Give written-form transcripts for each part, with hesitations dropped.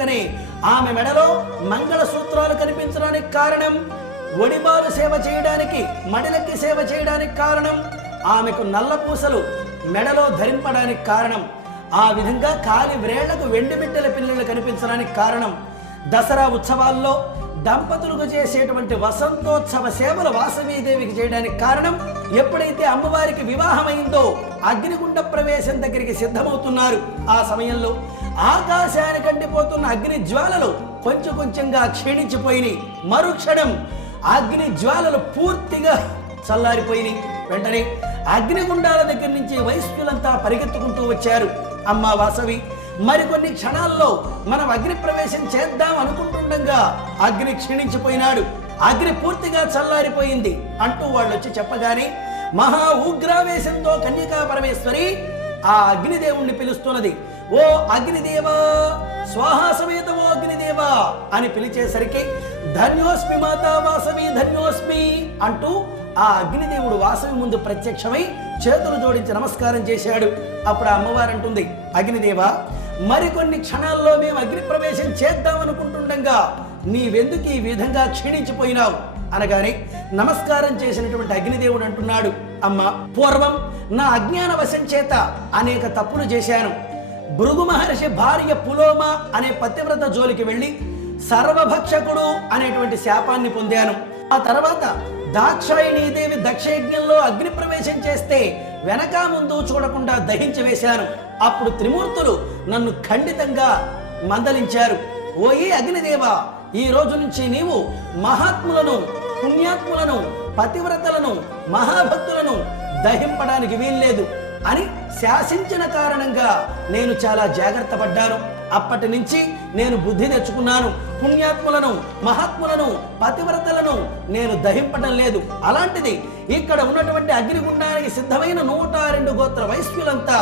కనుకనే ఆమె మెడలో మంగళసూత్రాలు కనిపించడానికి కారణం, ఒడిబాలు సేవ చేయడానికి, మడిలకి సేవ చేయడానికి కారణం, ఆమెకు నల్ల పూసలు మెడలో ధరింపడానికి కారణం, ఆ విధంగా కాలి వ్రేళ్లకు వెండి బిడ్డల పిల్లలు కనిపించడానికి కారణం, దసరా ఉత్సవాల్లో దంపతులకు చేసేటువంటి వసంతోత్సవ సేవలు వాసవీదేవికి చేయడానికి కారణం, ఎప్పుడైతే అమ్మవారికి వివాహమైందో అగ్నిగుండ ప్రవేశం దగ్గరికి సిద్ధమవుతున్నారు. ఆ సమయంలో ఆకాశానికి అంటిపోతున్న అగ్ని జ్వాలలు కొంచెం కొంచెంగా క్షీణించిపోయినాయి. మరుక్షణం అగ్ని జ్వాలలు పూర్తిగా చల్లారిపోయినాయి. వెంటనే అగ్నిగుండాల దగ్గర నుంచి వైశ్యులంతా పరిగెత్తుకుంటూ వచ్చారు. అమ్మ వాసవి, మరికొన్ని క్షణాల్లో మనం అగ్ని ప్రవేశం చేద్దాం అనుకుంటుండగా అగ్ని క్షీణించిపోయినాడు, అగ్ని పూర్తిగా చల్లారిపోయింది అంటూ వాళ్ళు వచ్చి చెప్పగానే మహా ఉగ్రావేశంతో కన్యకా పరమేశ్వరి ఆ అగ్నిదేవుణ్ణి పిలుస్తున్నది. ఓ అగ్నిదేవా స్వాహా సమేత ఓ అగ్నిదేవా అని పిలిచేసరికి ధన్యోస్మి మాతా వాసవి ధన్యోస్మి అంటూ ఆ అగ్నిదేవుడు వాసవి ముందు ప్రత్యక్షమై చేతులు జోడించి నమస్కారం చేశాడు. అప్పుడు ఆ అమ్మవారు అంటుంది, అగ్నిదేవా మరికొన్ని క్షణాల్లో మేము అగ్ని ప్రవేశం చేద్దాం అనుకుంటుండగా నీవెందుకు ఈ విధంగా క్షీణించిపోయినావు అనగానే నమస్కారం చేసినటువంటి అగ్నిదేవుడు అంటున్నాడు, అమ్మ పూర్వం నా అజ్ఞాన వశం చేత అనేక తప్పులు చేశాను. భృగు మహర్షి భార్య పులోమ అనే పతివ్రత జోలికి వెళ్ళి సర్వభక్షకుడు అనేటువంటి శాపాన్ని పొందాను. ఆ తర్వాత దాక్షాయణీదేవి దక్షయజ్ఞంలో అగ్ని ప్రవేశం చేస్తే వెనక ముందు చూడకుండా దహించి వేశాను. అప్పుడు త్రిమూర్తులు నన్ను ఖండితంగా మందలించారు. ఓయే అగ్నిదేవా, ఈ రోజు నుంచి నీవు మహాత్ములను, పుణ్యాత్ములను, పతివ్రతలను, మహాభక్తులను దహింపడానికి వీల్లేదు అని శాసించిన కారణంగా నేను చాలా జాగ్రత్త పడ్డాను. అప్పటి నుంచి నేను బుద్ధి తెచ్చుకున్నాను. పుణ్యాత్ములను, మహాత్ములను, పతివ్రతలను నేను దహింపడం లేదు. అలాంటిది ఇక్కడ ఉన్నటువంటి అగ్నిగుండానికి సిద్ధమైన 102 గోత్ర వైశ్యులంతా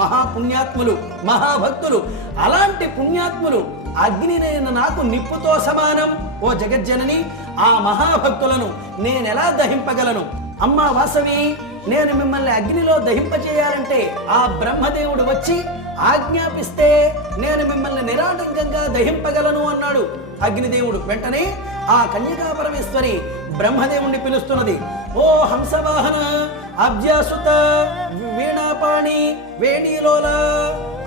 మహాపుణ్యాత్ములు, మహాభక్తులు. అలాంటి పుణ్యాత్ములు అగ్నినైన నాకు నిప్పుతో సమానం. ఓ జగజ్జనని, ఆ మహాభక్తులను నేనెలా దహింపగలను? అమ్మా వాసవి, నేను మిమ్మల్ని అగ్నిలో దహింపచేయాలంటే ఆ బ్రహ్మదేవుడు వచ్చి ఆజ్ఞాపిస్తే నేను మిమ్మల్ని నిరాటంకంగా దహింపగలను అన్నాడు అగ్నిదేవుడు. వెంటనే ఆ కన్యకా పరమేశ్వరి బ్రహ్మదేవుణ్ణి పిలుస్తున్నది. ఓ హంసవాహన అబ్జాసుత వీణాపాణి వేణీలోల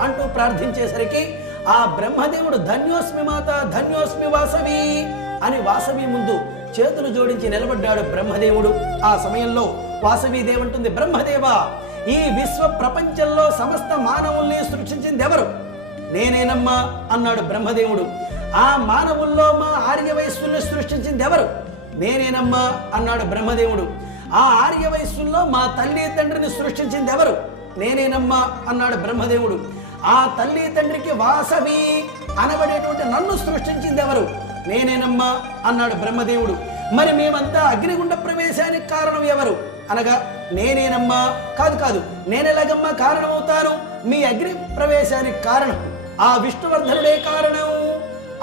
అంటూ ప్రార్థించేసరికి ఆ బ్రహ్మదేవుడు ధన్యోస్మి మాత ధన్యోస్మి వాసవి అని వాసవి ముందు చేతులు జోడించి నిలబడ్డాడు బ్రహ్మదేవుడు. ఆ సమయంలో వాసవీదేవంటుంది, బ్రహ్మదేవా, ఈ విశ్వ ప్రపంచంలో సమస్త మానవుల్ని సృష్టించింది ఎవరు? నేనేనమ్మా అన్నాడు బ్రహ్మదేవుడు. ఆ మానవుల్లో మా ఆర్యవైశ్యుల్ని సృష్టించింది ఎవరు? నేనేనమ్మా అన్నాడు బ్రహ్మదేవుడు. ఆ ఆర్యవైశ్యుల్లో మా తల్లి తండ్రిని సృష్టించింది ఎవరు? నేనేనమ్మా అన్నాడు బ్రహ్మదేవుడు. ఆ తల్లి తండ్రికి వాసవి అనబడేటువంటి నన్ను సృష్టించింది ఎవరు? నేనేనమ్మా అన్నాడు బ్రహ్మదేవుడు. మరి మేమంతా అగ్నిగుండ ప్రవేశానికి కారణం ఎవరు అనగా నేనేనమ్మా. కాదు కాదు, నేనెలాగమ్మా కారణమవుతాను? మీ అగ్ని ప్రవేశానికి కారణం ఆ విష్ణువర్ధనుడే కారణం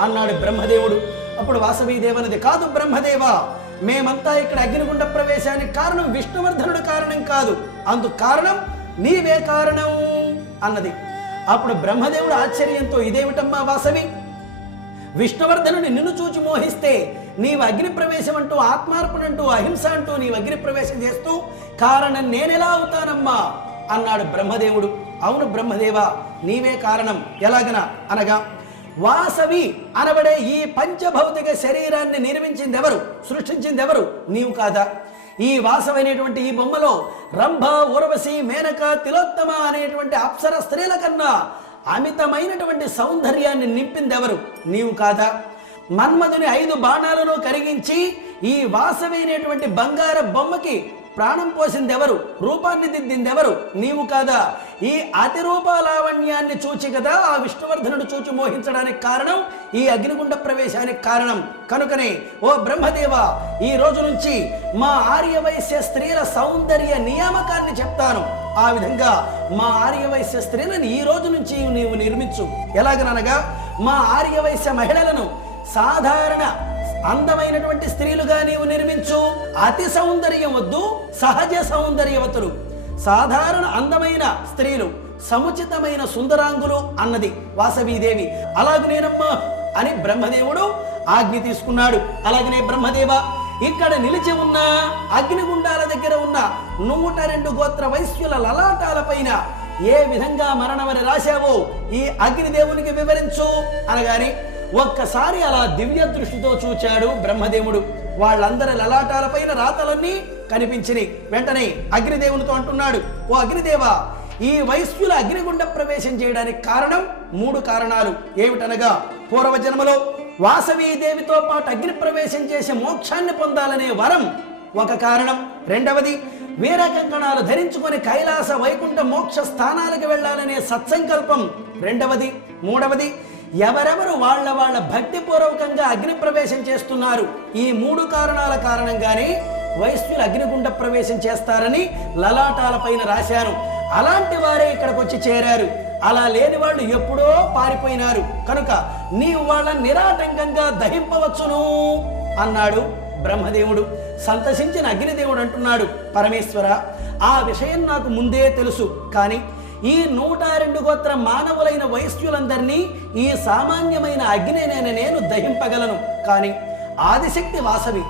అన్నాడు బ్రహ్మదేవుడు. అప్పుడు వాసవీదేవనది, కాదు బ్రహ్మదేవా, మేమంతా ఇక్కడ అగ్నిగుండ ప్రవేశానికి కారణం విష్ణువర్ధనుడు కారణం కాదు, అందుకు కారణం నీవే కారణం అన్నది. అప్పుడు బ్రహ్మదేవుడు ఆశ్చర్యంతో, ఇదేమిటమ్మా వాసవి, విష్ణువర్ధనుని నిన్ను చూచి మోహిస్తే నీవు అగ్ని ప్రవేశం అంటూ, ఆత్మార్పణ అంటూ, అహింస అంటూ నీవు అగ్ని ప్రవేశం చేస్తూ కారణం నేనెలా అవుతానమ్మా అన్నాడు బ్రహ్మదేవుడు. అవును బ్రహ్మదేవా, నీవే కారణం. ఎలాగనా అనగా వాసవి అనబడే ఈ పంచభౌతిక శరీరాన్ని నిర్మించింది ఎవరు? సృష్టించింది ఎవరు? నీవు కాదా? ఈ వాసవైనటువంటి ఈ బొమ్మలో రంభ, ఉర్వశి, మేనక, తిలోత్తమ అనేటువంటి అప్సర స్త్రీల కన్నా అమితమైనటువంటి సౌందర్యాన్ని నింపింది ఎవరు? నీవు కాదా? మన్మధుని 5 బాణాలను కరిగించి ఈ వాసవైనటువంటి బంగార బొమ్మకి ప్రాణం పోసింది ఎవరు? రూపాన్ని దిద్దింది ఎవరు? నీవు కాదా? ఈ అతిరూప లావణ్యాన్ని చూచి కదా ఆ విష్ణువర్ధనుడు చూచి మోహించడానికి కారణం ఈ అగ్నిగుండ ప్రవేశానికి కారణం. కనుకనే ఓ బ్రహ్మదేవ, ఈ రోజు నుంచి మా ఆర్యవైశ్య స్త్రీల సౌందర్య నియామకాన్ని చెప్తాను. ఆ విధంగా మా ఆర్యవైశ్య స్త్రీలను ఈ రోజు నుంచి నీవు నిర్మించు. ఎలాగనగా మా ఆర్యవైశ్య మహిళలను సాధారణ అందమైనటువంటి స్త్రీలుగా నీవు నిర్మించు. అతి సౌందర్యం వద్దు, సహజ సౌందర్యవతులు, సాధారణ అందమైన స్త్రీలు, సముచితమైన సుందరాంగులు అన్నది వాసవీదేవి. అలాగనేనమ్మా అని బ్రహ్మదేవుడు ఆజ్ఞ తీసుకున్నాడు. అలాగనే బ్రహ్మదేవ, ఇక్కడ నిలిచి ఉన్న అగ్నిగుండాల దగ్గర ఉన్న 102 గోత్ర వైశ్యుల లలాటాల పైన ఏ విధంగా మరణమని రాశావో ఈ అగ్నిదేవునికి వివరించు అనగానే ఒక్కసారి అలా దివ్య దృష్టితో చూచాడు బ్రహ్మదేవుడు. వాళ్ళందరి లలాటాల పైన రాతలన్నీ కనిపించినాయి. వెంటనే అగ్నిదేవునితో అంటున్నాడు, ఓ అగ్నిదేవా, ఈ వైశ్యుల అగ్నిగుండ ప్రవేశం చేయడానికి కారణం 3 కారణాలు. ఏమిటనగా, పూర్వజన్మలో వాసవీదేవితో పాటు అగ్ని ప్రవేశం చేసి మోక్షాన్ని పొందాలనే వరం ఒక కారణం. రెండవది, వీర కంకణాలు ధరించుకొని కైలాస వైకుంఠ మోక్ష స్థానాలకు వెళ్ళాలనే సత్సంకల్పం రెండవది. మూడవది, ఎవరెవరు వాళ్ళ భక్తిపూర్వకంగా అగ్ని ప్రవేశం చేస్తున్నారు, ఈ 3 కారణాల కారణంగానే వైశ్యులు అగ్నిగుండ ప్రవేశం చేస్తారని లలాటాల పైన రాశాను. అలాంటి వారే ఇక్కడికి వచ్చి చేరారు. అలా లేని వాళ్ళు ఎప్పుడో పారిపోయినారు కనుక నీవు వాళ్ళని నిరాటంకంగా దహింపవచ్చును అన్నాడు బ్రహ్మదేవుడు. సంతసించిన అగ్నిదేవుడు అంటున్నాడు, పరమేశ్వర, ఆ విషయం నాకు ముందే తెలుసు. కానీ ఈ 102 గోత్ర మానవులైన వైశ్యులందరినీ ఈ సామాన్యమైన అగ్నినైన నేను దహింపగలను. కానీ ఆదిశక్తి వాసవి,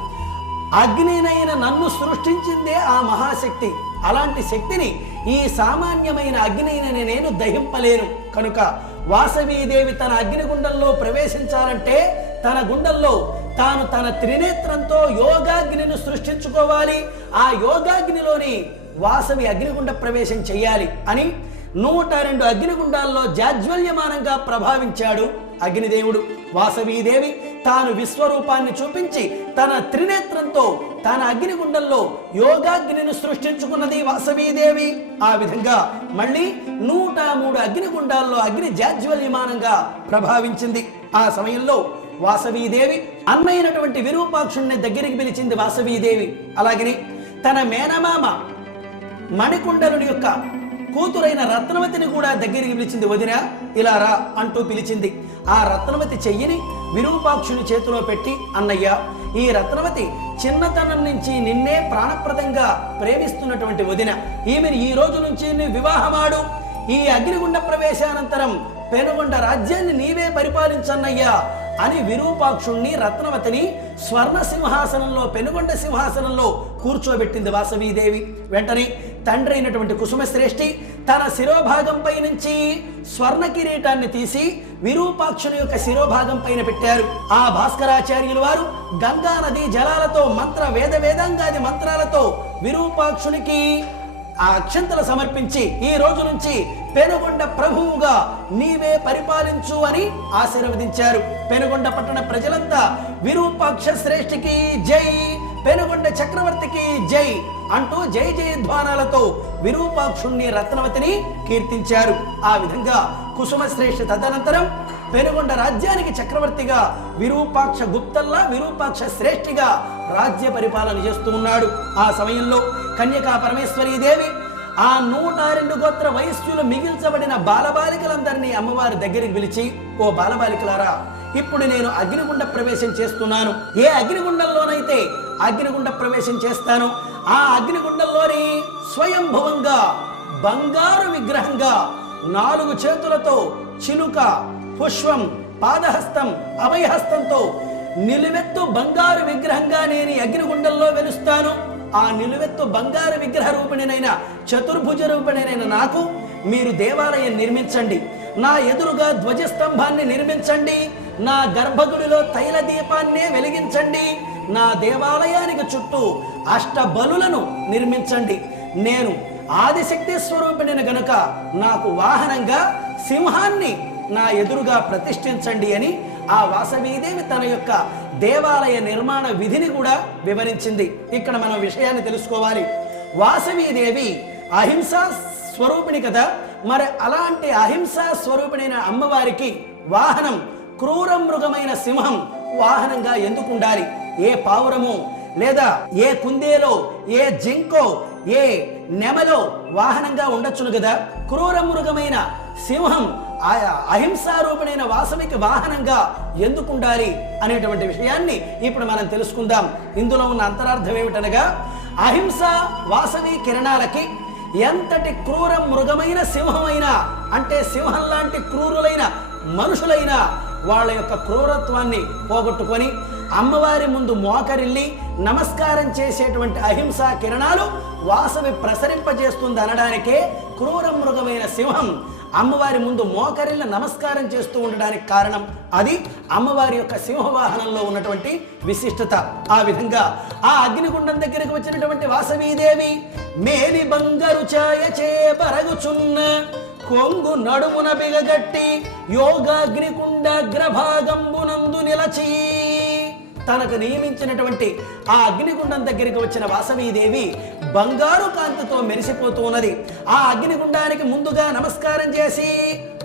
అగ్నినైన నన్ను సృష్టించిందే ఆ మహాశక్తి. అలాంటి శక్తిని ఈ సామాన్యమైన అగ్నినైన నేను దహింపలేను. కనుక వాసవీదేవి తన అగ్నిగుండంలో ప్రవేశించాలంటే తన గుండంలో తాను తన త్రినేత్రంతో యోగాగ్నిని సృష్టించుకోవాలి. ఆ యోగాగ్నిలోని వాసవి అగ్నిగుండ ప్రవేశం చెయ్యాలి అని 102 అగ్నిగుండాల్లో జాజ్వల్యమానంగా ప్రభావించాడు అగ్నిదేవుడు. వాసవీదేవి తాను విశ్వరూపాన్ని చూపించి తన త్రినేత్రంతో తన అగ్నిగుండంలో యోగాగ్నిని సృష్టించుకున్నది వాసవీదేవి. ఆ విధంగా మళ్ళీ 103 అగ్నిగుండాల్లో అగ్ని జాజ్వల్యమానంగా ప్రభావించింది. ఆ సమయంలో వాసవీదేవి అన్నైనటువంటి విరూపాక్షుణ్ణి దగ్గరికి పిలిచింది వాసవీదేవి. అలాగని తన మేనమామ మణికుండలుని యొక్క కూతురైన రత్నవతిని కూడా దగ్గరికి పిలిచింది. వదిన ఇలా రా అంటూ పిలిచింది. ఆ రత్నవతి చెయ్యిని విరూపాక్షుని చేతిలో పెట్టి, అన్నయ్య, ఈ రత్నవతి చిన్నతనం నుంచి నిన్నే ప్రాణప్రదంగా ప్రేమిస్తున్నటువంటి వదిన. ఈమెను ఈ రోజు నుంచి నీ వివాహమాడు. ఈ అగ్నిగుండ ప్రవేశానంతరం పెనుగొండ రాజ్యాన్ని నీవే పరిపాలించన్నయ్యా అని విరూపాక్షుణ్ణి రత్నవతిని స్వర్ణ సింహాసనంలో, పెనుగొండ సింహాసనంలో కూర్చోబెట్టింది వాసవీదేవి. వెంటనే తండ్రి అయినటువంటి కుసుమశ్రేష్ఠి తన శిరోభాగంపై నుంచి స్వర్ణ కిరీటాన్ని తీసి విరూపాక్షుని యొక్క శిరోభాగం పైన పెట్టారు. ఆ భాస్కరాచార్యులు వారు గంగా నది జలాలతో వేదాంగాది మంత్రాలతో విరూపాక్షునికి ఆ అక్షంతలు సమర్పించి ఈ రోజు నుంచి పెనుగొండ ప్రభువుగా నీవే పరిపాలించు అని ఆశీర్వదించారు. పెనుగొండ పట్టణ ప్రజలంతా విరూపాక్ష శ్రేష్ఠికి జై, పెనుగొండ చక్రవర్తికి జై అంటూ జై జయధ్వానాలతో విరూపాక్షుణ్ణి రత్నవతిని కీర్తించారు. ఆ విధంగా కుసుమశ్రేష్ఠి తదనంతరం పెనుగొండ రాజ్యానికి చక్రవర్తిగా విరూపాక్ష గుప్తల్లా విరూపాక్ష శ్రేష్ఠిగా రాజ్య పరిపాలన చేస్తూ ఉన్నాడు. ఆ సమయంలో కన్యకా పరమేశ్వరీదేవి ఆ 102 గోత్ర వైశ్యులు మిగిల్చబడిన బాలబాలికలందరినీ అమ్మవారి దగ్గరికి పిలిచి, ఓ బాలబాలికలారా, ఇప్పుడు నేను అగ్నిగుండ ప్రవేశం చేస్తున్నాను. ఏ అగ్నిగుండంలోనైతే అగ్నిగుండ ప్రవేశం చేస్తాను, ఆ అగ్నిగుండంలోని స్వయంభవంగా బంగారు విగ్రహంగా 4 చేతులతో చిలుక, పుష్పం, పాదహస్తం, అభయహస్తంతో నిలువెత్తు బంగారు విగ్రహంగా నేను అగ్నిగుండంలో వెలుస్తాను. ఆ నిలువెత్తు బంగారు విగ్రహ రూపిణినైన చతుర్భుజ రూపిణినైన నాకు మీరు దేవాలయం నిర్మించండి, నా ఎదురుగా ధ్వజస్తంభాన్ని నిర్మించండి, నా గర్భగుడిలో తైల దీపాన్నే వెలిగించండి, నా దేవాలయానికి చుట్టూ అష్టబలులను నిర్మించండి. నేను ఆదిశక్తి స్వరూపిణిని గనుక నాకు వాహనంగా సింహాన్ని నా ఎదురుగా ప్రతిష్ఠించండి అని ఆ వాసవీదేవి తన యొక్క దేవాలయ నిర్మాణ విధిని కూడా వివరించింది. ఇక్కడ మనం విషయాన్ని తెలుసుకోవాలి. వాసవీదేవి అహింసా స్వరూపిణి కదా, మరి అలాంటి అహింసా స్వరూపిణైన అమ్మవారికి వాహనం క్రూర మృగమైన సింహం వాహనంగా ఎందుకు ఉండాలి? ఏ పావురమో లేదా ఏ కుందేలో ఏ జింకో ఏ నెమలో వాహనంగా ఉండొచ్చును కదా. క్రూర మృగమైన సింహం అహింసారూపణైన వాసవికి వాహనంగా ఎందుకు ఉండాలి అనేటువంటి విషయాన్ని ఇప్పుడు మనం తెలుసుకుందాం. ఇందులో ఉన్న అంతరార్థం ఏమిటనగా, అహింస వాసవి కిరణాలకి ఎంతటి క్రూర మృగమైన సింహమైనా, అంటే సింహం లాంటి క్రూరులైన మనుషులైన వాళ్ళ యొక్క క్రూరత్వాన్ని పోగొట్టుకొని అమ్మవారి ముందు మోకరిల్లి నమస్కారం చేసేటువంటి అహింసా కిరణాలు వాసవి ప్రసరింపజేస్తుంది అనడానికే క్రూర మృగమైన సింహం అమ్మవారి ముందు మోకరిల్లి నమస్కారం చేస్తూ ఉండడానికి కారణం. అది అమ్మవారి యొక్క సింహవాహనంలో ఉన్నటువంటి విశిష్టత. ఆ విధంగా ఆ అగ్నిగుండం దగ్గరికి వచ్చినటువంటి వాసవీదేవి మేలి బంగారు ఛాయ చేపరగుచున్న కొంగు నడుమున బిగగట్టి యోగాగ్నికుండాగ్రభాగంబునందు నిలచి తనకు నియమించినటువంటి ఆ అగ్నిగుండం దగ్గరికి వచ్చిన వాసవీదేవి బంగారు కాంతితో మెరిసిపోతూ ఉన్నది. ఆ అగ్నిగుండానికి ముందుగా నమస్కారం చేసి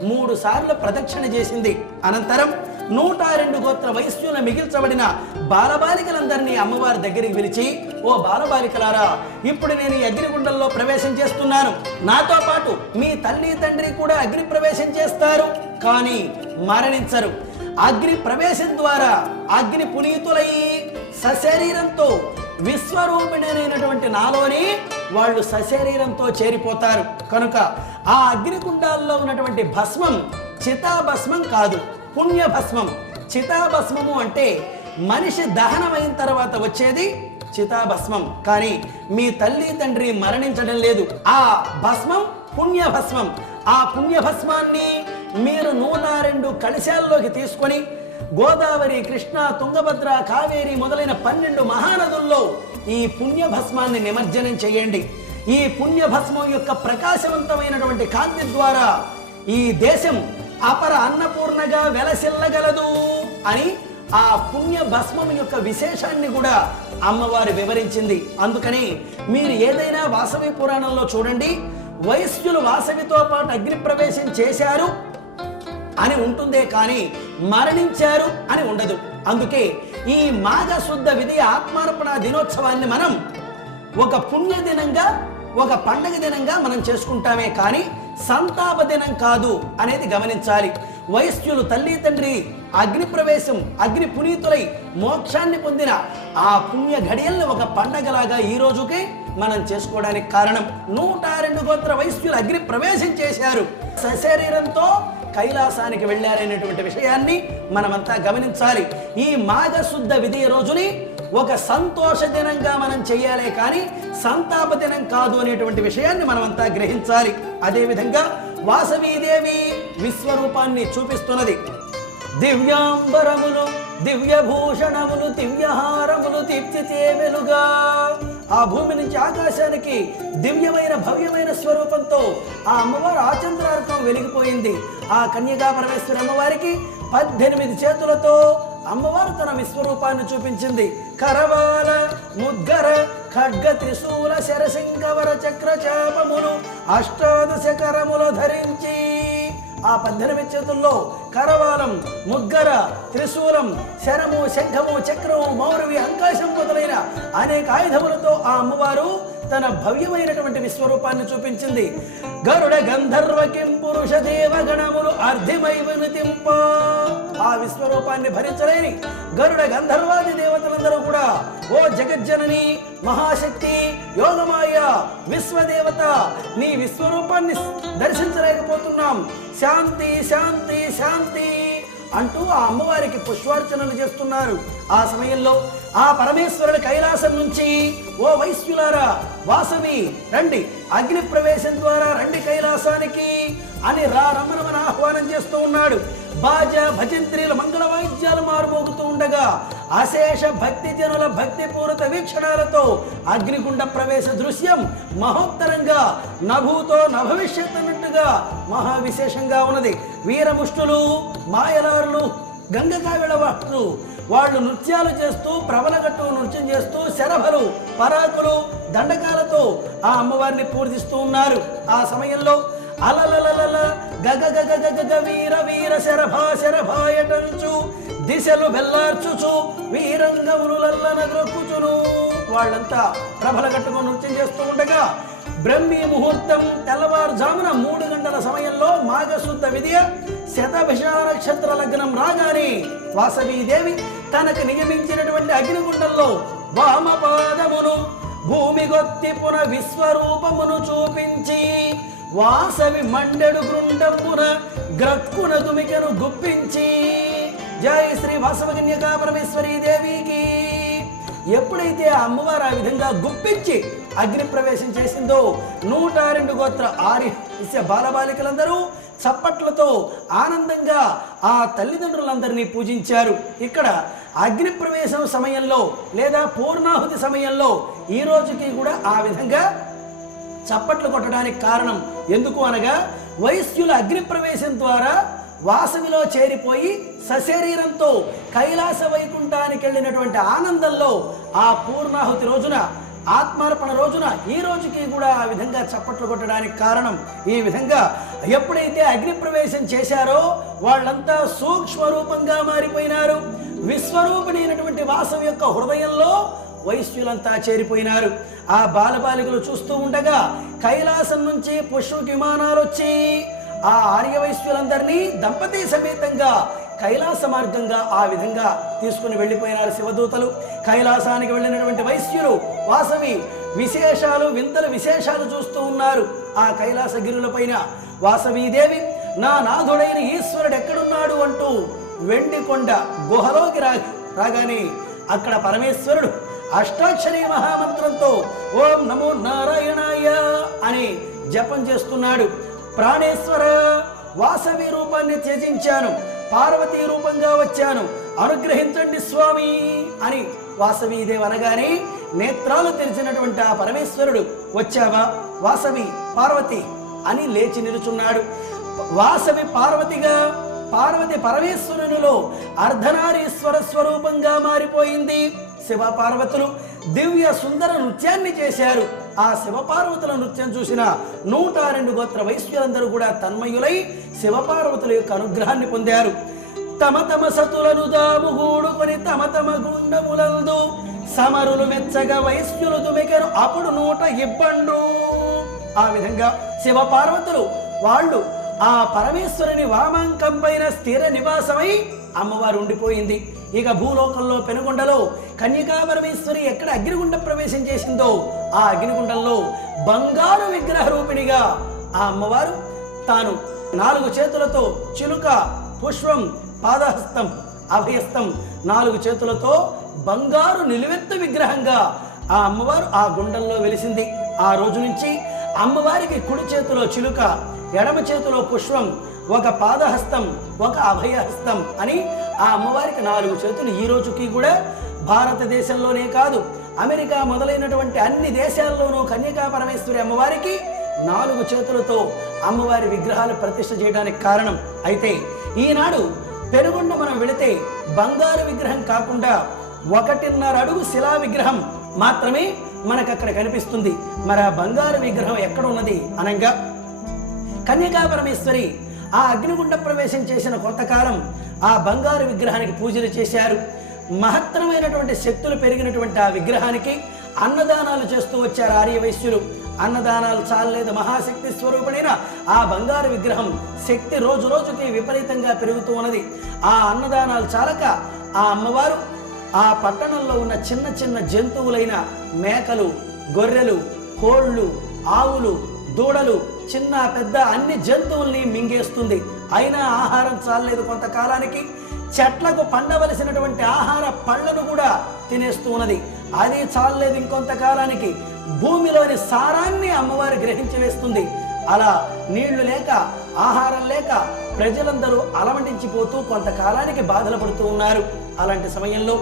3 సార్లు ప్రదక్షిణ చేసింది. అనంతరం 102 గోత్ర వైశ్యుల మిగిల్చబడిన బాలబాలికలందరినీ అమ్మవారి దగ్గరికి పిలిచి, ఓ బాలబాలికలారా, ఇప్పుడు నేను ఈ అగ్నిగుండంలో ప్రవేశం చేస్తున్నాను. నాతో పాటు మీ తల్లి తండ్రి కూడా అగ్ని ప్రవేశం చేస్తారు, కానీ మరణించరు. అగ్ని ప్రవేశం ద్వారా అగ్ని పునీతులై సశరీరంతో విశ్వరూపిణైనటువంటి నాలోని వాళ్ళు సశరీరంతో చేరిపోతారు. కనుక ఆ అగ్నికుండాల్లో ఉన్నటువంటి భస్మం చితాభస్మం కాదు, పుణ్యభస్మం. చితాభస్మము అంటే మనిషి దహనమైన తర్వాత వచ్చేది చితాభస్మం. కానీ మీ తల్లి తండ్రి మరణించడం లేదు. ఆ భస్మం పుణ్యభస్మం. ఆ పుణ్యభస్మాన్ని మీరు 102 కలశాల్లోకి తీసుకొని గోదావరి, కృష్ణ, తుంగభద్ర, కావేరి మొదలైన 12 మహానదుల్లో ఈ పుణ్యభస్మాన్ని నిమజ్జనం చేయండి. ఈ పుణ్యభస్మం యొక్క ప్రకాశవంతమైనటువంటి కాంతి ద్వారా ఈ దేశం అపర అన్నపూర్ణగా వెలసిల్లగలదు అని ఆ పుణ్య భస్మం యొక్క విశేషాన్ని కూడా అమ్మవారు వివరించింది. అందుకని మీరు ఏదైనా వాసవి పురాణంలో చూడండి, వైశ్యులు వాసవితో పాటు అగ్ని ప్రవేశం చేశారు అని ఉంటుందే కానీ మరణించారు అని ఉండదు. అందుకే ఈ మాఘ శుద్ధ విధి ఆత్మార్పణ దినోత్సవాన్ని మనం ఒక పుణ్య దినంగా, ఒక పండగ దినంగా మనం చేసుకుంటామే కానీ సంతాప దినం కాదు అనేది గమనించాలి. వైశ్యులు తల్లి తండ్రి అగ్ని ప్రవేశం, అగ్ని పునీతులై మోక్షాన్ని పొందిన ఆ పుణ్య ఘడియల్ని ఒక పండగలాగా ఈ రోజుకి మనం చేసుకోవడానికి కారణం. 102 గోత్ర వైశ్యులు అగ్ని ప్రవేశం చేశారు, సశరీరంతో కైలాసానికి వెళ్ళారనేటువంటి విషయాన్ని మనమంతా గమనించాలి. ఈ మాఘ శుద్ధ విధి రోజుని ఒక సంతోష దినంగా మనం చేయాలే కానీ సంతాప దినం కాదు అనేటువంటి విషయాన్ని మనమంతా గ్రహించాలి. అదేవిధంగా వాసవీదేవి విశ్వరూపాన్ని చూపిస్తున్నది. దివ్యాంబరములు, దివ్యభూషణములు, దివ్యహారములు తీర్చితే వెలుగా. ఆ భూమి నుంచి ఆకాశానికి దివ్యమైన భవ్యమైన స్వరూపంతో ఆ అమ్మవారు ఆచంద్రార్కం వెలిగిపోయింది. ఆ కన్యకా పరమేశ్వరి అమ్మవారికి 18 చేతులతో అమ్మవారు తన విశ్వరూపాన్ని చూపించింది. కరవాల, ముద్గర, ఖడ్గ, త్రిశూల, శరసింగవర, చక్ర, చాపములు, అష్టాదశ కరములు ధరించి ఆ 18 చేతుల్లో కరవాలం, ముద్గర, త్రిశూలం, శరము, శంఖము, చక్రము, మౌరవి, అంకాశం మొదలైన అనేక ఆయుధములతో ఆ అమ్మవారు తన భవ్యమైనటువంటి విశ్వరూపాన్ని చూపించింది. గరుడ గంధర్వ కింపురుష దేవగణములు అర్ధిమై వినుతింప. ఆ విశ్వరూపాన్ని భరించలేని గరుడ గంధర్వాది దేవతలందరూ కూడా, ఓ జగజ్జనని, మహాశక్తి, యోగమాయ, విశ్వదేవత, నీ విశ్వరూపాన్ని దర్శించలేకపోతున్నాం, శాంతి శాంతి శాంతి అంటూ ఆ అమ్మవారికి పుష్పార్చనలు చేస్తున్నారు. ఆ సమయంలో ఆ పరమేశ్వరుడి కైలాసం నుంచి, ఓ వైశ్యులారా, వాసవి రండి, అగ్ని ప్రవేశం ద్వారా రండి కైలాసానికి అని రమ్మనమని ఆహ్వానం చేస్తూ ఉన్నాడు. బాజ, భజంత్రీలు, మంగళ వాయిద్యాలు మారుమోగుతూ ఉండగా అశేష భక్తి జనుల భక్తిపూరిత వీక్షణాలతో అగ్నిగుండ ప్రవేశ దృశ్యం మహోత్తరంగా, నభూతో నభవిష్యత్ అన్నట్టుగా మహావిశేషంగా ఉన్నది. వీరముష్టులు, మాయలారులు, గంగకావిళ భక్తులు వాళ్ళు నృత్యాలు చేస్తూ, ప్రబలగట్టు నృత్యం చేస్తూ, శరభలు, పరాకులు, దండకాలతో ఆ అమ్మవారిని పూజిస్తూ ఉన్నారు. ఆ సమయంలో అలలలల గగ గగ గగ వీర వీర శరభా శరభాయటంచు దిశలు బెల్లార్చుచు వీరంగములు లల్లన గ్రొక్కుచును. వాళ్ళంతా ప్రభల కట్టుకొని నృత్యం చేస్తూ ఉండగా బ్రహ్మీ ముహూర్తం తెల్లవారుజామున 3 గంటల సమయంలో మాఘశుద్ధ విధియ శతభిష నక్షత్ర లగ్నం రాగానే వాసవీదేవి తనకు నియమించినటువంటి అగ్నిగుండంలో వామపాదమును భూమి గొత్తి పున విశ్వరూపమును చూపించి వాసవి మండెడు గృండమున గ్రక్కున దుమికెను గుప్పించి. జై శ్రీ వాసవకన్యకా పరమేశ్వరీ దేవికి. ఎప్పుడైతే ఆ అమ్మవారు ఆ విధంగా గుప్పించి అగ్ని ప్రవేశం చేసిందో 102 గోత్ర ఆర్య బాలబాలికలందరూ చప్పట్లతో ఆనందంగా ఆ తల్లిదండ్రులందరినీ పూజించారు. ఇక్కడ అగ్ని ప్రవేశం సమయంలో లేదా పూర్ణాహుతి సమయంలో ఈ రోజుకి కూడా ఆ విధంగా చప్పట్లు కొట్టడానికి కారణం ఎందుకు అనగా, వైశ్యుల అగ్ని ప్రవేశం ద్వారా వాసవిలో చేరిపోయి సశరీరంతో కైలాస వైకుంఠానికి వెళ్ళినటువంటి ఆనందంలో ఆ పూర్ణాహుతి రోజున, ఆత్మార్పణ రోజున ఈ రోజుకి కూడా ఆ విధంగా చప్పట్లు కొట్టడానికి కారణం. ఈ విధంగా ఎప్పుడైతే అగ్ని ప్రవేశం చేశారో వాళ్ళంతా సూక్ష్మ రూపంగా మారిపోయినారు. విశ్వరూపిణైనటువంటి వాసవి యొక్క హృదయంలో వైశ్యులంతా చేరిపోయినారు. ఆ బాలబాలికలు చూస్తూ ఉండగా కైలాసం నుంచి పుష్ప విమానాలు వచ్చి ఆ ఆర్య వైశ్యులందరినీ దంపతి సమేతంగా కైలాస మార్గంగా ఆ విధంగా తీసుకుని వెళ్ళిపోయినారు శివదూతలు. కైలాసానికి వెళ్ళినటువంటి వైశ్యులు వాసవి విశేషాలు, వింతలు విశేషాలు చూస్తూ ఉన్నారు. ఆ కైలాస గిరుల పైన వాసవీదేవి నా నాథుడైన ఈశ్వరుడు ఎక్కడున్నాడు అంటూ వెండి కొండ గుహలోకి రాగానే అక్కడ పరమేశ్వరుడు అష్టాక్షరీ మహామంత్రంతో ఓం నమో నారాయణాయ అని జపం చేస్తున్నాడు. ప్రాణేశ్వర, వాసవి రూపాన్ని త్యజించాను, పార్వతీ రూపంగా వచ్చాను, అనుగ్రహించండి స్వామి అని వాసవీదేవి అనగానే నేత్రాలు తెరిచినటువంటి ఆ పరమేశ్వరుడు వచ్చావా వాసవి, పార్వతి అని లేచి నిలుచున్నాడు. వాసవి పార్వతిగా, పార్వతి పరమేశ్వరునిలో అర్ధనారీశ్వర స్వరూపంగా మారిపోయింది. శివపార్వతులు దివ్య సుందర నృత్యాన్ని చేశారు. ఆ శివపార్వతుల నృత్యం చూసిన 102 గోత్ర వైశ్యులందరూ కూడా తన్మయులై శివపార్వతుల యొక్క అనుగ్రహాన్ని పొందారు. తమ తమ సతులను దాముగూడుకొని తమ తమ గుండములందు సమరులు మెచ్చగా వైశ్యులు దుమికెరు అప్పుడు 100 ఆ విధంగా శివపార్వతులు వాళ్ళు ఆ పరమేశ్వరుని వామాంకం పైన స్థిర నివాసమై అమ్మవారు ఉండిపోయింది. ఇక భూలోకంలో పెనుగొండలో కన్యకా పరమేశ్వరి ఎక్కడ అగ్నిగుండ ప్రవేశం చేసిందో ఆ అగ్నిగుండంలో బంగారు విగ్రహ రూపిణిగా ఆ అమ్మవారు తాను 4 చేతులతో చిలుక, పుష్పం, పాదహస్తం, అభయస్తం 4 చేతులతో బంగారు నిలువెత్తు విగ్రహంగా ఆ అమ్మవారు ఆ గుండంలో వెలిసింది. ఆ రోజు నుంచి అమ్మవారికి కుడి చేతిలో చిలుక, ఎడమ చేతిలో పుష్పం, ఒక పాదహస్తం, ఒక అభయహస్తం అని ఆ అమ్మవారికి 4 చేతులు. ఈ రోజుకి కూడా భారతదేశంలోనే కాదు అమెరికా మొదలైనటువంటి అన్ని దేశాల్లోనూ కన్యకా పరమేశ్వరి అమ్మవారికి 4 చేతులతో అమ్మవారి విగ్రహాలు ప్రతిష్ఠ చేయడానికి కారణం. అయితే ఈనాడు పెనుగొండ మనం వెళితే బంగారు విగ్రహం కాకుండా 1.5 అడుగు శిలా విగ్రహం మాత్రమే మనకు అక్కడ కనిపిస్తుంది. మరి ఆ బంగారు విగ్రహం ఎక్కడ ఉన్నది అనగా, కన్యకా పరమేశ్వరి ఆ అగ్నిగుండ ప్రవేశం చేసిన కొంతకాలం ఆ బంగారు విగ్రహానికి పూజలు చేశారు. మహత్తరమైనటువంటి శక్తులు పెరిగినటువంటి ఆ విగ్రహానికి అన్నదానాలు చేస్తూ వచ్చారు ఆర్య వైశ్యులు. అన్నదానాలు చాలలేదు, మహాశక్తి స్వరూపుడైన ఆ బంగారు విగ్రహం శక్తి రోజు రోజుకి విపరీతంగా పెరుగుతూ ఉన్నది. ఆ అన్నదానాలు చాలక ఆ అమ్మవారు ఆ పట్టణంలో ఉన్న చిన్న చిన్న జంతువులైన మేకలు, గొర్రెలు, కోళ్ళు, ఆవులు, దూడలు, చిన్న పెద్ద అన్ని జంతువుల్ని మింగేస్తుంది. అయినా ఆహారం చాలలేదు. కొంతకాలానికి చెట్లకు పండవలసినటువంటి ఆహార పళ్ళను కూడా తినేస్తూ ఉన్నది. అది చాలలేదు. ఇంకొంతకాలానికి భూమిలోని సారాన్ని అమ్మవారు గ్రహించి వేస్తుంది. అలా నీళ్లు లేక, ఆహారం లేక ప్రజలందరూ అలమటించిపోతూ కొంతకాలానికి బాధలు పడుతూ ఉన్నారు. అలాంటి సమయంలో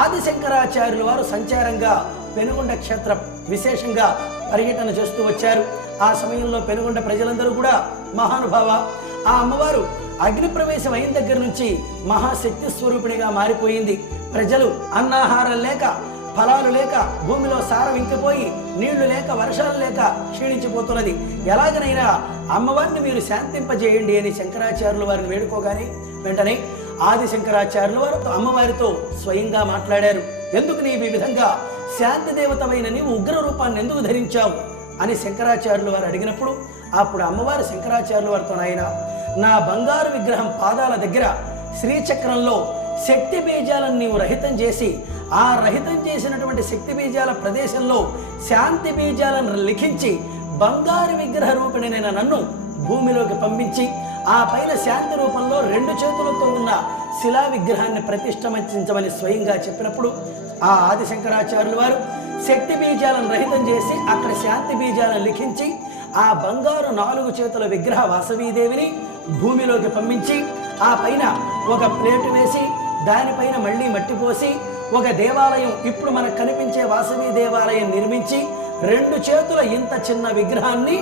ఆదిశంకరాచార్యుల వారు సంచారంగా పెనుగొండ క్షేత్రం విశేషంగా పర్యటన చేస్తూ వచ్చారు. ఆ సమయంలో పెనుగొండ ప్రజలందరూ కూడా మహానుభావ, ఆ అమ్మవారు అగ్ని ప్రవేశం అయిన దగ్గర నుంచి మహాశక్తి స్వరూపిణిగా మారిపోయింది. ప్రజలు అన్నాహారం లేక, ఫలాలు లేక, భూమిలో సారం ఇంకిపోయి, నీళ్లు లేక, వర్షాలు లేక క్షీణించిపోతున్నది. ఎలాగనైనా అమ్మవారిని మీరు శాంతింపజేయండి అని శంకరాచార్యుల వారిని వేడుకోగానే వెంటనే ఆదిశంకరాచార్యుల వారు అమ్మవారితో స్వయంగా మాట్లాడారు. ఎందుకు నీవు ఈ విధంగా శాంతి దేవతమైన నీవు ఉగ్ర రూపాన్ని ఎందుకు ధరించావు అని శంకరాచార్యుల వారు అడిగినప్పుడు అప్పుడు అమ్మవారు శంకరాచార్యుల వారితో, నాయన, నా బంగారు విగ్రహం పాదాల దగ్గర శ్రీచక్రంలో శక్తి బీజాలను నీవు రహితం చేసి ఆ రహితం చేసినటువంటి శక్తి బీజాల ప్రదేశంలో శాంతి బీజాలను లిఖించి బంగారు విగ్రహ రూపిణినైన నన్ను భూమిలోకి పంపించి ఆ పైన శాంతి రూపంలో 2 చేతులతో ఉన్న శిలా విగ్రహాన్ని ప్రతిష్ఠించమని స్వయంగా చెప్పినప్పుడు ఆ ఆదిశంకరాచార్యుల వారు శక్తి బీజాలను రహితం చేసి అక్కడ శాంతి బీజాలను లిఖించి ఆ బంగారు 4 చేతుల విగ్రహ వాసవీదేవిని భూమిలోకి పంపించి ఆ పైన ఒక ప్లేటు వేసి దానిపైన మళ్ళీ మట్టి పోసి ఒక దేవాలయం, ఇప్పుడు మనకు కనిపించే వాసవి దేవాలయం నిర్మించి 2 చేతుల ఇంత చిన్న విగ్రహాన్ని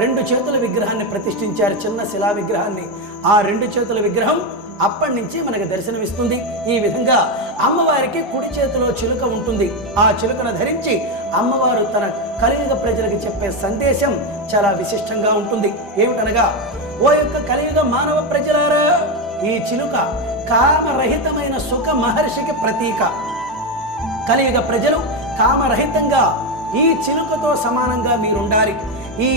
2 చేతుల విగ్రహాన్ని ప్రతిష్ఠించారు, చిన్న శిలా విగ్రహాన్ని. ఆ 2 చేతుల విగ్రహం అప్పటి నుంచి మనకు దర్శనమిస్తుంది. ఈ విధంగా అమ్మవారికి కుడి చేతిలో చిలుక ఉంటుంది. ఆ చిలుకను ధరించి అమ్మవారు తన కలియుగ ప్రజలకు చెప్పే సందేశం చాలా విశిష్టంగా ఉంటుంది. ఏమిటనగా, ఓ యొక్క కలియుగ మానవ ప్రజలారా, ఈ చిలుక కామరహితమైన సుఖ మహర్షికి ప్రతీక. కలియుగ ప్రజలు కామరహితంగా ఈ చిలుకతో సమానంగా మీరుండాలి. ఈ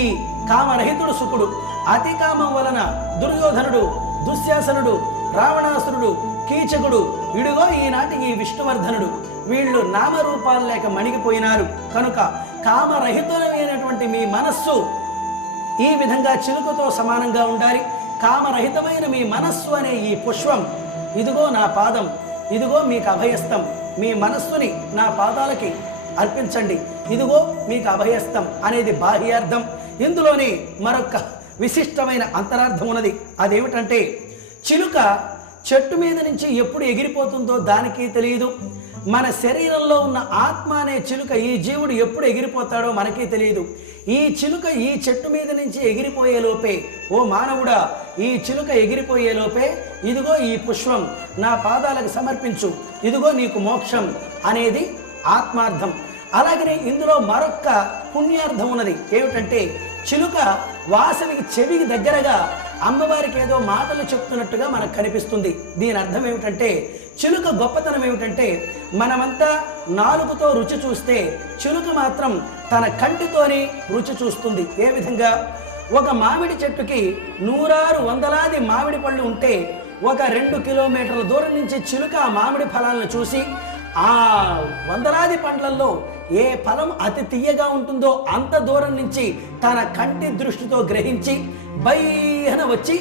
కామరహితుడు సుఖుడు. అతి కామం వలన దుర్యోధనుడు, దుశ్శాసనుడు, రావణాసురుడు, కీచకుడు, ఇడుగో ఈనాటి ఈ విష్ణువర్ధనుడు, వీళ్ళు నామరూపాలు లేక మణిగిపోయినారు. కనుక కామరహితమైనటువంటి మీ మనస్సు ఈ విధంగా చిలుకతో సమానంగా ఉండాలి. కామరహితమైన మీ మనస్సు అనే ఈ పుష్పం, ఇదిగో నా పాదం, ఇదిగో మీకు అభయస్తం, మీ మనస్సుని నా పాదాలకి అర్పించండి, ఇదిగో మీకు అభయస్తం అనేది బాహ్యార్థం. ఇందులోని మరొక విశిష్టమైన అంతరార్థం ఉన్నది. అదేమిటంటే, చిలుక చెట్టు మీద నుంచి ఎప్పుడు ఎగిరిపోతుందో దానికి తెలియదు. మన శరీరంలో ఉన్న ఆత్మ అనే చిలుక, ఈ జీవుడు ఎప్పుడు ఎగిరిపోతాడో మనకి తెలియదు. ఈ చిలుక ఈ చెట్టు మీద నుంచి ఎగిరిపోయే లోపే, ఓ మానవుడా, ఈ చిలుక ఎగిరిపోయే లోపే ఇదిగో ఈ పుష్పం నా పాదాలకు సమర్పించు, ఇదిగో నీకు మోక్షం అనేది ఆత్మార్థం. అలాగనే ఇందులో మరొక్క పుణ్యార్థం ఉన్నది. ఏమిటంటే, చిలుక వాసవికి చెవికి దగ్గరగా అమ్మవారికి ఏదో మాటలు చెప్తున్నట్టుగా మనకు కనిపిస్తుంది. దీని అర్థం ఏమిటంటే, చిలుక గొప్పతనం ఏమిటంటే, మనమంతా నాలుగుతో రుచి చూస్తే చిలుక మాత్రం తన కంటితోని రుచి చూస్తుంది. ఏ విధంగా, ఒక మామిడి చెట్టుకి 100 వందలాది మామిడి పళ్ళు ఉంటే ఒక 2 కిలోమీటర్ల దూరం నుంచి చిలుక ఆ మామిడి ఫలాలను చూసి ఆ వందలాది పండ్లల్లో ఏ ఫలం అతి తీయగా ఉంటుందో అంత దూరం నుంచి తన కంటి దృష్టితో గ్రహించి బయ్యన వచ్చి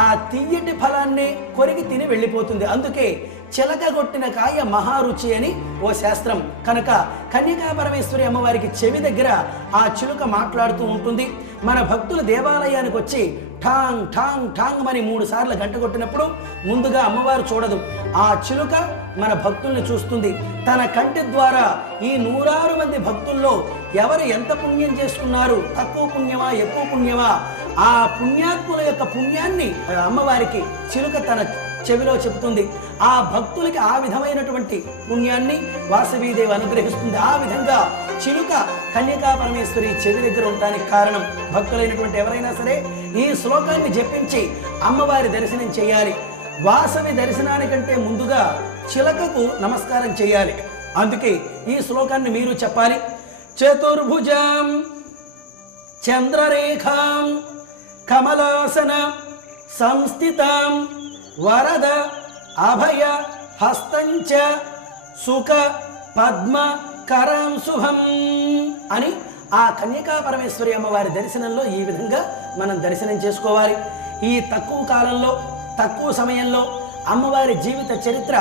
ఆ తీయటి ఫలాన్ని కొరికి తిని వెళ్ళిపోతుంది. అందుకే చిలక కొట్టిన కాయ మహారుచి అని ఓ శాస్త్రం. కనుక కన్యకా పరమేశ్వరి అమ్మవారికి చెవి దగ్గర ఆ చిలుక మాట్లాడుతూ ఉంటుంది. మన భక్తులు దేవాలయానికి వచ్చి ఠాంగ్ ఠాంగ్ ఠాంగ్ అని 3 సార్లు గంట కొట్టినప్పుడు ముందుగా అమ్మవారు చూడదు, ఆ చిలుక మన భక్తుల్ని చూస్తుంది. తన కంటి ద్వారా ఈ 100 మంది భక్తుల్లో ఎవరు ఎంత పుణ్యం చేసుకున్నారు, తక్కువ పుణ్యమా ఎక్కువ పుణ్యమా, ఆ పుణ్యాత్ముల యొక్క పుణ్యాన్ని అమ్మవారికి చిలుక తన చెవిలో చెబుతుంది. ఆ భక్తులకి ఆ విధమైనటువంటి పుణ్యాన్ని వాసవీదేవి అనుగ్రహిస్తుంది. ఆ విధంగా చిలుక కన్యకా పరమేశ్వరి చెవి దగ్గర ఉండడానికి కారణం. భక్తులైనటువంటి ఎవరైనా సరే ఈ శ్లోకాన్ని జపించి అమ్మవారి దర్శనం చేయాలి. వాసవి దర్శనానికంటే ముందుగా చిలకకు నమస్కారం చేయాలి. అందుకే ఈ శ్లోకాన్ని మీరు చెప్పాలి. చతుర్భుజాం చంద్రరేఖాం కమలాసన సంస్థితాం వరద అభయ హస్తంచ సుఖ పద్మ కరం శుభం అని ఆ కన్యకా పరమేశ్వరి అమ్మవారి దర్శనంలో ఈ విధంగా మనం దర్శనం చేసుకోవాలి. ఈ తక్కువ కాలంలో, తక్కువ సమయంలో అమ్మవారి జీవిత చరిత్ర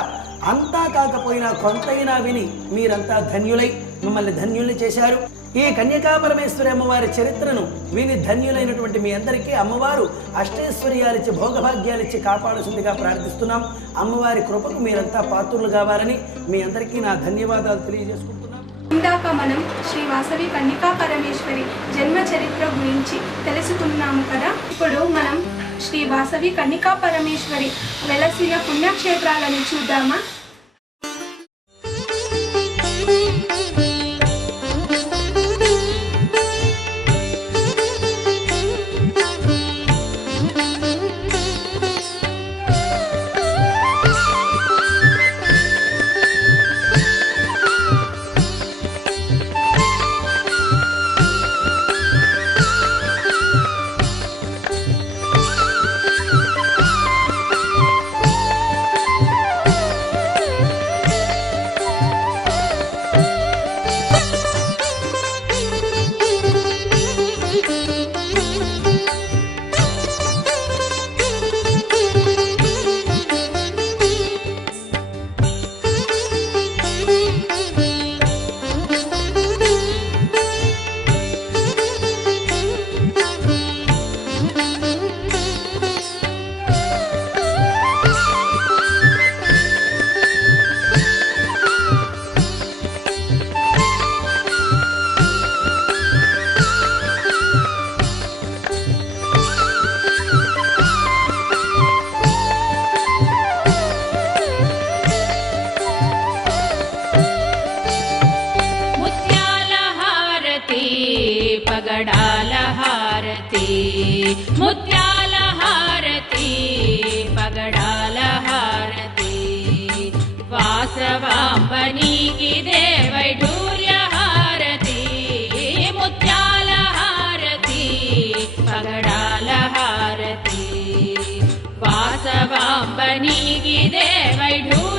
అంతా కాకపోయినా కొంతైనా విని మీరంతా ధన్యులై మిమ్మల్ని ధన్యుల్ని చేశారు. ఈ కన్యకా పరమేశ్వరి అమ్మవారి చరిత్రను విని ధన్యులైనటువంటి మీ అందరికీ అమ్మవారు అష్టైశ్వర్యాలిచ్చి భోగభాగ్యాలిచ్చి కాపాడుతుందిగా ప్రార్థిస్తున్నాం. అమ్మవారి కృపకు మీరంతా పాత్రులు కావాలని మీ అందరికీ నా ధన్యవాదాలు తెలియజేసుకుంటున్నాం. ఇందాక మనం శ్రీ వాసవి కన్యకా పరమేశ్వరి జన్మ చరిత్ర గురించి తెలుసుకున్నాము కదా. ఇప్పుడు మనం శ్రీ వాసవి కన్యకా పరమేశ్వరి వెలసిన పుణ్యక్షేత్రాలను చూద్దామా. पगडाल हारती मुत्याल हारती पगडाल हारती वासवांबनीगिदे वैढूर्य हारती मुत्याल हारती पगडाल हारती वासवांबनीगिदे वैढूर्य